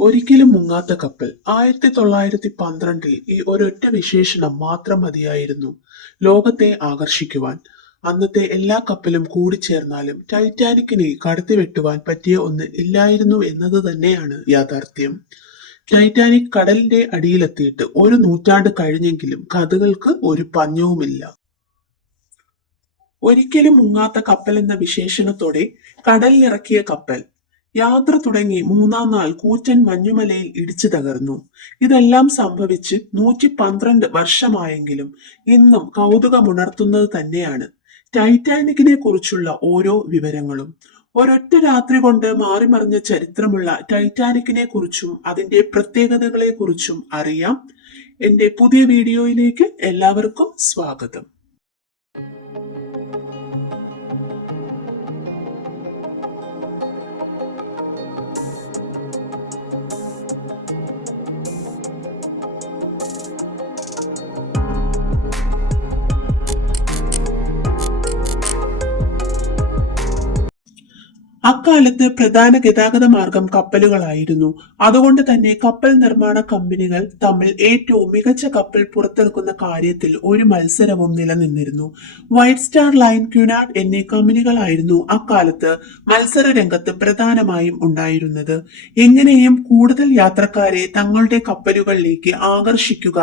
ഒരിക്കലും മുങ്ങാത്ത കപ്പൽ. ആയിരത്തി തൊള്ളായിരത്തി പന്ത്രണ്ടിൽ ഈ ഒരൊറ്റ വിശേഷണം മാത്രം മതിയായിരുന്നു ലോകത്തെ ആകർഷിക്കുവാൻ. അന്നത്തെ എല്ലാ കപ്പലും കൂടിച്ചേർന്നാലും ടൈറ്റാനിക്കിനെ കടത്തിവെട്ടുവാൻ പറ്റിയ ഒന്ന് ഇല്ലായിരുന്നു എന്നത് തന്നെയാണ് യാഥാർത്ഥ്യം. ടൈറ്റാനിക് കടലിന്റെ അടിയിലെത്തിയിട്ട് ഒരു നൂറ്റാണ്ട് കഴിഞ്ഞെങ്കിലും കഥകൾക്ക് ഒരു പഞ്ഞവുമില്ല. ഒരിക്കലും മുങ്ങാത്ത കപ്പൽ എന്ന വിശേഷണത്തോടെ കടലിലിറക്കിയ കപ്പൽ യാത്ര തുടങ്ങി മൂന്നാം നാൾ കൂറ്റൻ മഞ്ഞുമലയിൽ ഇടിച്ചു തകർന്നു. ഇതെല്ലാം സംഭവിച്ച് നൂറ്റി പന്ത്രണ്ട് വർഷമായെങ്കിലും ഇന്നും കൗതുകമുണർത്തുന്നത് തന്നെയാണ്. ടൈറ്റാനിക്കിനെ കുറിച്ചുള്ള ഓരോ വിവരങ്ങളും. ഒരൊറ്റ രാത്രി കൊണ്ട് മാറിമറിഞ്ഞ ചരിത്രമുള്ള ടൈറ്റാനിക്കിനെ കുറിച്ചും അതിന്റെ പ്രത്യേകതകളെ കുറിച്ചും അറിയാം. എന്റെ പുതിയ വീഡിയോയിലേക്ക് എല്ലാവർക്കും സ്വാഗതം. അക്കാലത്ത് പ്രധാന ഗതാഗത മാർഗം കപ്പലുകളായിരുന്നു. അതുകൊണ്ട് തന്നെ കപ്പൽ നിർമ്മാണ കമ്പനികൾ തമ്മിൽ ഏറ്റവും മികച്ച കപ്പൽ പുറത്തെടുക്കുന്ന കാര്യത്തിൽ ഒരു മത്സരവും നിലനിന്നിരുന്നു. വൈറ്റ് സ്റ്റാർ ലൈൻ ക്യുനാഡ് എന്നീ കമ്പനികളായിരുന്നു അക്കാലത്ത് മത്സര രംഗത്ത് പ്രധാനമായും ഉണ്ടായിരുന്നത്. എങ്ങനെയും കൂടുതൽ യാത്രക്കാരെ തങ്ങളുടെ കപ്പലുകളിലേക്ക് ആകർഷിക്കുക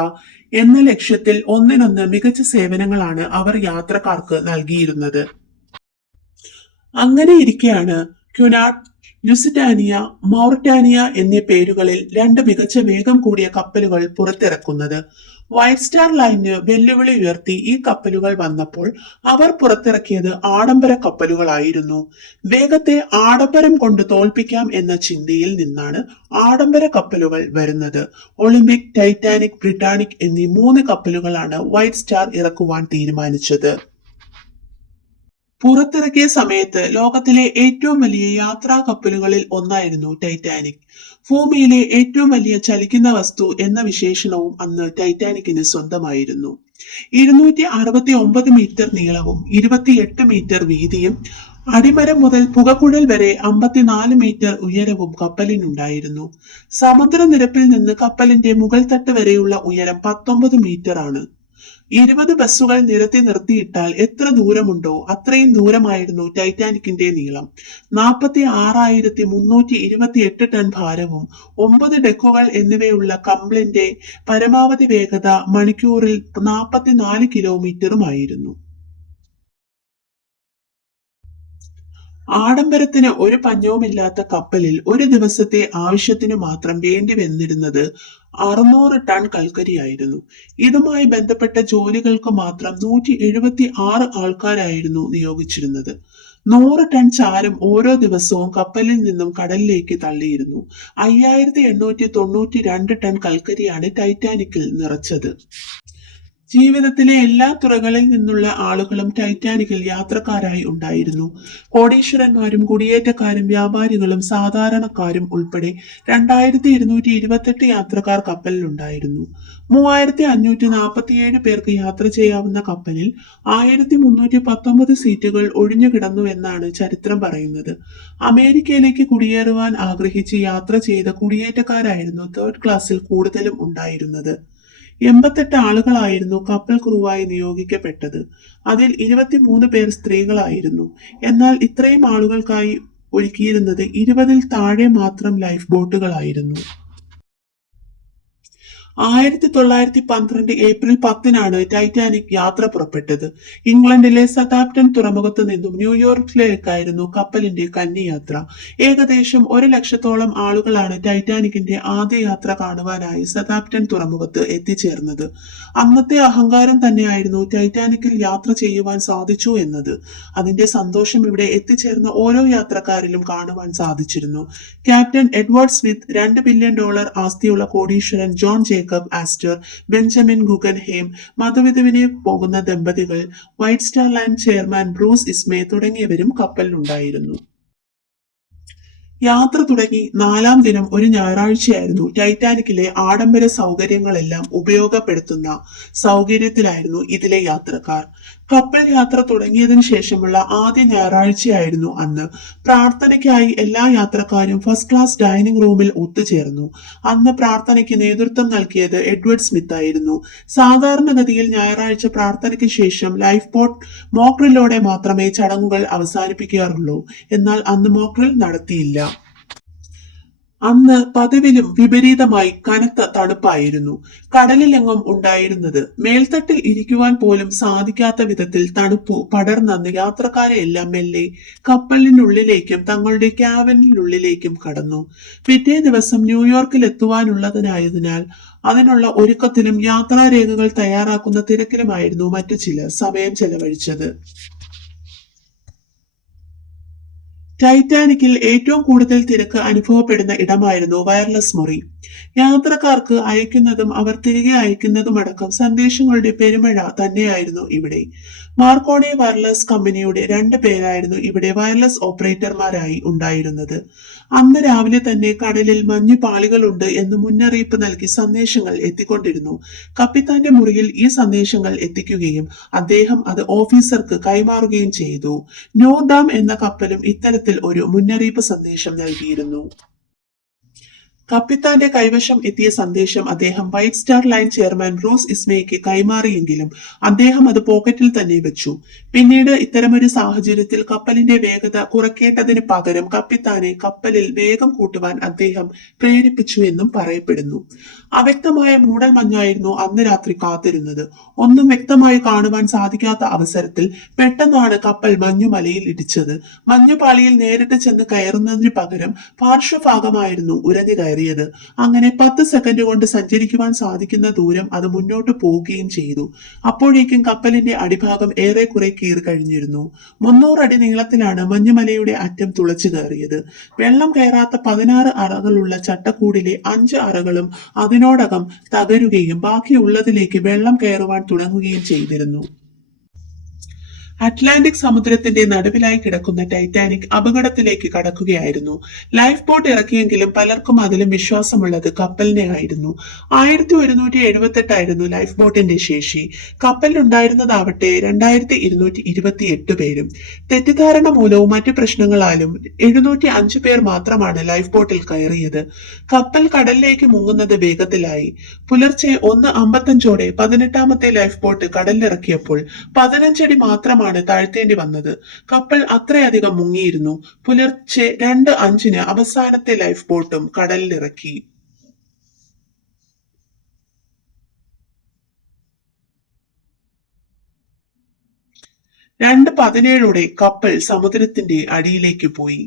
എന്ന ലക്ഷ്യത്തിൽ ഒന്നിനൊന്ന് മികച്ച സേവനങ്ങളാണ് അവർ യാത്രക്കാർക്ക് നൽകിയിരുന്നത്. അങ്ങനെ ഇരിക്കെയാണ് ക്യുനാട്ട് ലുസിറ്റാനിയ മൗറിറ്റാനിയ എന്നീ പേരുകളിൽ രണ്ട് മികച്ച വേഗം കൂടിയ കപ്പലുകൾ പുറത്തിറക്കുന്നത്. വൈറ്റ് സ്റ്റാർ ലൈന് വെല്ലുവിളി ഉയർത്തി ഈ കപ്പലുകൾ വന്നപ്പോൾ അവർ പുറത്തിറക്കിയത് ആഡംബര കപ്പലുകളായിരുന്നു. വേഗത്തെ ആഡംബരം കൊണ്ട് തോൽപ്പിക്കാം എന്ന ചിന്തയിൽ നിന്നാണ് ആഡംബര കപ്പലുകൾ വരുന്നത്. ഒളിമ്പിക് ടൈറ്റാനിക് ബ്രിട്ടാനിക് എന്നീ മൂന്ന് കപ്പലുകളാണ് വൈറ്റ് സ്റ്റാർ ഇറക്കുവാൻ തീരുമാനിച്ചത്. പുറത്തിറക്കിയ സമയത്ത് ലോകത്തിലെ ഏറ്റവും വലിയ യാത്രാ കപ്പലുകളിൽ ഒന്നായിരുന്നു ടൈറ്റാനിക്. ഭൂമിയിലെ ഏറ്റവും വലിയ ചലിക്കുന്ന വസ്തു എന്ന വിശേഷണവും അന്ന് ടൈറ്റാനിക്കിന് സ്വന്തമായിരുന്നു. ഇരുന്നൂറ്റി അറുപത്തി ഒമ്പത് മീറ്റർ നീളവും ഇരുപത്തിയെട്ട് മീറ്റർ വീതിയും അടിമരം മുതൽ പുകക്കുഴൽ വരെ അമ്പത്തിനാല് മീറ്റർ ഉയരവും കപ്പലിനുണ്ടായിരുന്നു. സമുദ്രനിരപ്പിൽ നിന്ന് കപ്പലിന്റെ മുകൾ തട്ട് വരെയുള്ള ഉയരം പത്തൊമ്പത് മീറ്റർ ആണ് ഇരുപത് ബസ്സുകൾ നിരത്തി നിർത്തിയിട്ടാൽ എത്ര ദൂരമുണ്ടോ അത്രയും ദൂരമായിരുന്നു ടൈറ്റാനിക്കിന്റെ നീളം. നാൽപ്പത്തി ആറായിരത്തി മുന്നൂറ്റി ഇരുപത്തി എട്ട് ടൺ ഭാരവും ഒമ്പത് ഡെക്കുകൾ എന്നിവയുള്ള കമ്പിളിന്റെ പരമാവധി വേഗത മണിക്കൂറിൽ നാൽപ്പത്തിനാല് കിലോമീറ്ററുമായിരുന്നു ആഡംബരത്തിന് ഒരു പഞ്ഞവുമില്ലാത്ത കപ്പലിൽ ഒരു ദിവസത്തെ ആവശ്യത്തിന് മാത്രം വേണ്ടി വന്നിരുന്നത് അറുന്നൂറ് ടൺ കൽക്കരിയായിരുന്നു. ഇതുമായി ബന്ധപ്പെട്ട ജോലികൾക്ക് മാത്രം നൂറ്റി എഴുപത്തി ആറ് ആൾക്കാരായിരുന്നു നിയോഗിച്ചിരുന്നത്. നൂറ് ടൺ ചാരം ഓരോ ദിവസവും കപ്പലിൽ നിന്നും കടലിലേക്ക് തള്ളിയിരുന്നു. അയ്യായിരത്തി എണ്ണൂറ്റി തൊണ്ണൂറ്റി രണ്ട് ടൺ കൽക്കരിയാണ് ടൈറ്റാനിക്കിൽ നിറച്ചത്. ജീവിതത്തിലെ എല്ലാ തുറകളിൽ നിന്നുള്ള ആളുകളും ടൈറ്റാനിക്കിൽ യാത്രക്കാരായി ഉണ്ടായിരുന്നു. കോടീശ്വരന്മാരും കുടിയേറ്റക്കാരും വ്യാപാരികളും സാധാരണക്കാരും ഉൾപ്പെടെ രണ്ടായിരത്തി ഇരുന്നൂറ്റി ഇരുപത്തെട്ട് യാത്രക്കാർ കപ്പലിലുണ്ടായിരുന്നു. മൂവായിരത്തി അഞ്ഞൂറ്റി നാൽപ്പത്തിയേഴ് പേർക്ക് യാത്ര ചെയ്യാവുന്ന കപ്പലിൽ ആയിരത്തി മുന്നൂറ്റി പത്തൊമ്പത് സീറ്റുകൾ ഒഴിഞ്ഞു കിടന്നു എന്നാണ് ചരിത്രം പറയുന്നത്. അമേരിക്കയിലേക്ക് കുടിയേറുവാൻ ആഗ്രഹിച്ച് യാത്ര ചെയ്ത കുടിയേറ്റക്കാരായിരുന്നു തേർഡ് ക്ലാസ്സിൽ കൂടുതലും ഉണ്ടായിരുന്നത്. എൺപത്തെട്ട് ആളുകളായിരുന്നു കപ്പൽ ക്രൂവായി നിയോഗിക്കപ്പെട്ടത്. അതിൽ ഇരുപത്തിമൂന്ന് പേർ സ്ത്രീകളായിരുന്നു. എന്നാൽ ഇത്രയും ആളുകൾക്കായി ഒരുക്കിയിരുന്നത് ഇരുപതിൽ താഴെ മാത്രം ലൈഫ് ബോട്ടുകളായിരുന്നു. ആയിരത്തി തൊള്ളായിരത്തി പന്ത്രണ്ട് ഏപ്രിൽ പത്തിനാണ് ടൈറ്റാനിക് യാത്ര പുറപ്പെട്ടത്. ഇംഗ്ലണ്ടിലെ സതാപ്റ്റൻ തുറമുഖത്ത് നിന്നും ന്യൂയോർക്കിലേക്കായിരുന്നു കപ്പലിന്റെ കന്നിയാത്ര. ഏകദേശം ഒരു ലക്ഷത്തോളം ആളുകളാണ് ടൈറ്റാനിക്കിന്റെ ആദ്യ യാത്ര കാണുവാനായി സതാപ്റ്റൻ തുറമുഖത്ത് എത്തിച്ചേർന്നത്. അന്നത്തെ അഹങ്കാരം തന്നെയായിരുന്നു ടൈറ്റാനിക്കിൽ യാത്ര ചെയ്യുവാൻ സാധിച്ചു എന്നത്. അതിന്റെ സന്തോഷം ഇവിടെ എത്തിച്ചേർന്ന ഓരോ യാത്രക്കാരിലും കാണുവാൻ സാധിച്ചിരുന്നു. ക്യാപ്റ്റൻ എഡ്വേർഡ് സ്മിത്ത് രണ്ട് ബില്യൺ ഡോളർ ആസ്തിയുള്ള കോടീശ്വരൻ John Jacob Astor Benjamin Guggenheim മധുവിധുവിനെ പോകുന്ന ദമ്പതികൾ White Star land chairman Bruce Ismay തുടങ്ങിയവരും കപ്പലിലുണ്ടായിരുന്നു. യാത്ര തുടങ്ങി നാലാം ദിനം ഒരു ഞായറാഴ്ചയായിരുന്നു ടൈറ്റാനിക്കിലെ ആഡംബര സൗകര്യങ്ങളെല്ലാം ഉപയോഗപ്പെടുത്തുന്ന സൗകര്യത്തിലായിരുന്നു ഇതിലെ യാത്രക്കാർ. കപ്പൽ യാത്ര തുടങ്ങിയതിനു ശേഷമുള്ള ആദ്യ ഞായറാഴ്ചയായിരുന്നു അന്ന്. പ്രാർത്ഥനയ്ക്കായി എല്ലാ യാത്രക്കാരും ഫസ്റ്റ് ക്ലാസ് ഡൈനിങ് റൂമിൽ ഒത്തുചേർന്നു. അന്ന് പ്രാർത്ഥനയ്ക്ക് നേതൃത്വം നൽകിയത് എഡ്വേർഡ് സ്മിത്ത് ആയിരുന്നു. സാധാരണഗതിയിൽ ഞായറാഴ്ച പ്രാർത്ഥനയ്ക്ക് ശേഷം ലൈഫ് ബോട്ട് മോക്രിലോടെ മാത്രമേ ചടങ്ങുകൾ അവസാനിപ്പിക്കാറുള്ളൂ. എന്നാൽ അന്ന് മോക്രിൽ നടത്തിയില്ല. അന്ന് പതിവിലും വിപരീതമായി കനത്ത തണുപ്പായിരുന്നു. കടലിലെങ്ങും ഉണ്ടായിരുന്നത്. മേൽത്തട്ടിൽ ഇരിക്കുവാൻ പോലും സാധിക്കാത്ത വിധത്തിൽ തണുപ്പ് പടർന്നന്ന് യാത്രക്കാരെ എല്ലാം മെല്ലെ കപ്പലിനുള്ളിലേക്കും തങ്ങളുടെ ക്യാബിനുള്ളിലേക്കും കടന്നു. പിറ്റേ ദിവസം ന്യൂയോർക്കിൽ എത്തുവാനുള്ളതിനായതിനാൽ അതിനുള്ള ഒരുക്കത്തിലും യാത്രാരേഖകൾ തയ്യാറാക്കുന്ന തിരക്കിലുമായിരുന്നു മറ്റു ചിലർ സമയം ചെലവഴിച്ചത്. ടൈറ്റാനിക്കിൽ ഏറ്റവും കൂടുതൽ തിരക്ക് അനുഭവപ്പെടുന്ന ഇടമായിരുന്നു വയർലെസ് മുറി. യാത്രക്കാർക്ക് അയക്കുന്നതും അവർ തിരികെ അയക്കുന്നതും അടക്കം സന്ദേശങ്ങളുടെ പെരുമഴ തന്നെയായിരുന്നു ഇവിടെ. മാർക്കോണി വയർലെസ് കമ്പനിയുടെ രണ്ട് പേരായിരുന്നു ഇവിടെ വയർലെസ് ഓപ്പറേറ്റർമാരായി ഉണ്ടായിരുന്നത്. അന്ന് രാവിലെ തന്നെ കടലിൽ മഞ്ഞു പാളികളുണ്ട് എന്ന് മുന്നറിയിപ്പ് നൽകി സന്ദേശങ്ങൾ എത്തിക്കൊണ്ടിരുന്നു. കപ്പിത്താന്റെ മുറിയിൽ ഈ സന്ദേശങ്ങൾ എത്തിക്കുകയും അദ്ദേഹം അത് ഓഫീസർക്ക് കൈമാറുകയും ചെയ്തു. നോർഡാം എന്ന കപ്പലും ഇത്തരത്തിൽ ഒരു മുന്നറിയിപ്പ് സന്ദേശം നൽകിയിരുന്നു. കപ്പിത്താന്റെ കൈവശം എത്തിയ സന്ദേശം അദ്ദേഹം White Star Line chairman Rose ഇസ്മയ്ക്ക് കൈമാറിയെങ്കിലും അദ്ദേഹം അത് പോക്കറ്റിൽ തന്നെ വെച്ചു. പിന്നീട് ഇത്തരമൊരു സാഹചര്യത്തിൽ കപ്പലിന്റെ വേഗത കുറയ്ക്കേണ്ടതിന് പകരം കപ്പിത്താനെ കപ്പലിൽ വേഗം കൂട്ടുവാൻ അദ്ദേഹം പ്രേരിപ്പിച്ചു എന്നും പറയപ്പെടുന്നു. അവ്യക്തമായ മൂടൽ മഞ്ഞായിരുന്നു അന്ന് രാത്രി കാത്തിരുന്നത്. ഒന്നും വ്യക്തമായി കാണുവാൻ സാധിക്കാത്ത അവസരത്തിൽ പെട്ടെന്നാണ് കപ്പൽ മഞ്ഞുമലയിൽ ഇടിച്ചത്. മഞ്ഞുപാളിയിൽ നേരിട്ട് ചെന്ന് കയറുന്നതിന് പകരം പാർശ്വഭാഗമായിരുന്നു ഉരഞ്ഞു കയറിയത്. അങ്ങനെ പത്ത് സെക്കൻഡ് കൊണ്ട് സഞ്ചരിക്കുവാൻ സാധിക്കുന്ന ദൂരം അത് മുന്നോട്ട് പോവുകയും ചെയ്തു. അപ്പോഴേക്കും കപ്പലിന്റെ അടിഭാഗം ഏറെക്കുറെ കീറി കഴിഞ്ഞിരുന്നു. മുന്നൂറടി നീളത്തിലാണ് മഞ്ഞുമലയുടെ അറ്റം തുളച്ചു കയറിയത്. വെള്ളം കയറാത്ത പതിനാറ് അറകളുള്ള ചട്ടക്കൂടിലെ അഞ്ച് അറകളും അതിനോടകം തകരുകയും ബാക്കിയുള്ളതിലേക്ക് വെള്ളം കയറുവാൻ തുടങ്ങുകയും ചെയ്തിരുന്നു. അറ്റ്ലാന്റിക് സമുദ്രത്തിന്റെ നടുവിലായി കിടക്കുന്ന ടൈറ്റാനിക് അപകടത്തിലേക്ക് കടക്കുകയായിരുന്നു. ലൈഫ് ബോട്ട് ഇറക്കിയെങ്കിലും പലർക്കും അതിലും വിശ്വാസമുള്ളത് കപ്പലിനെ ആയിരുന്നു ആയിരത്തി ഒരുന്നൂറ്റി എഴുപത്തെട്ടായിരുന്നു ലൈഫ് ബോട്ടിന്റെ ശേഷി. കപ്പലിലുണ്ടായിരുന്നതാവട്ടെ രണ്ടായിരത്തി ഇരുന്നൂറ്റി ഇരുപത്തി എട്ട് പേരും. തെറ്റിദ്ധാരണ മൂലവും മറ്റ് പ്രശ്നങ്ങളാലും എഴുന്നൂറ്റി അഞ്ച് പേർ മാത്രമാണ് ലൈഫ് ബോട്ടിൽ കയറിയത്. കപ്പൽ കടലിലേക്ക് മുങ്ങുന്നത് വേഗത്തിലായി. പുലർച്ചെ ഒന്ന് അമ്പത്തഞ്ചോടെ പതിനെട്ടാമത്തെ ലൈഫ് ബോട്ട് കടലിലിറക്കിയപ്പോൾ പതിനഞ്ചടി മാത്രമാണ് താഴ്ത്തേണ്ടി വന്നത്. കപ്പൽ അത്രയധികം മുങ്ങിയിരുന്നു. പുലർച്ചെ രണ്ട് അഞ്ചിന് അവസാനത്തെ ലൈഫ് ബോട്ടും കടലിലിറക്കി. രണ്ട് പതിനേഴോടെ കപ്പൽ സമുദ്രത്തിന്റെ അടിയിലേക്ക് പോയി.